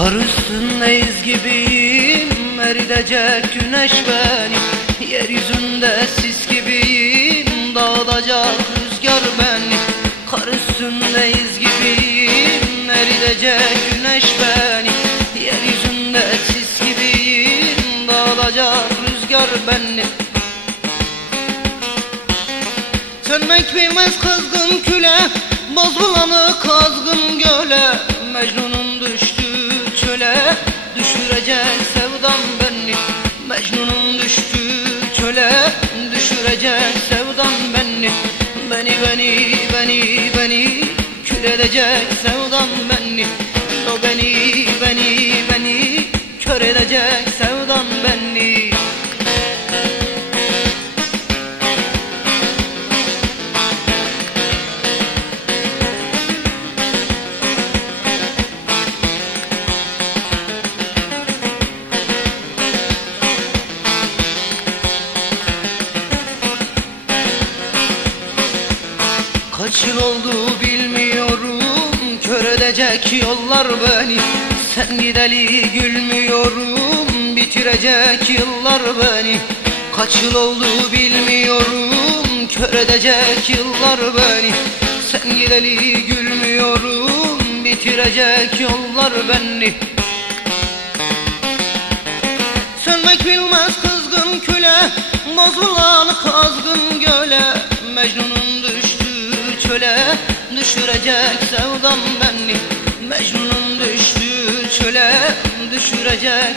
Kar üstündeyiz gibiyim, eridecek güneş beni. Yeryüzünde sis gibiyim, dağılacak rüzgar beni. Kar üstündeyiz gibiyim, eridecek güneş beni. Yeryüzünde sis gibiyim, dağılacak rüzgar beni. Sönmek bilmez kızgın küle, boz bulanık azgın göle. Mecnun'un düştüğü çöle, düşürecek sevdam beni. Mecnun'un düştüğü çöle, düşürecek sevdam beni. Beni kül edecek sevdam beni. O beni kör edecek sevdam beni. Kaç yıl oldu bilmiyorum, kör edecek yollar beni. Sen gideli gülmüyorum, bitirecek yıllar beni. Kaç yıl oldu bilmiyorum, kör edecek yıllar beni. Sen gideli gülmüyorum, bitirecek yollar beni. Sönmek bilmez kızgın küle, boz bulanık azgın göle. Mecnun'un düştüğü çöle, düşürecek sevdam beni. Mecnun'un düştüğü çöle, düşürecek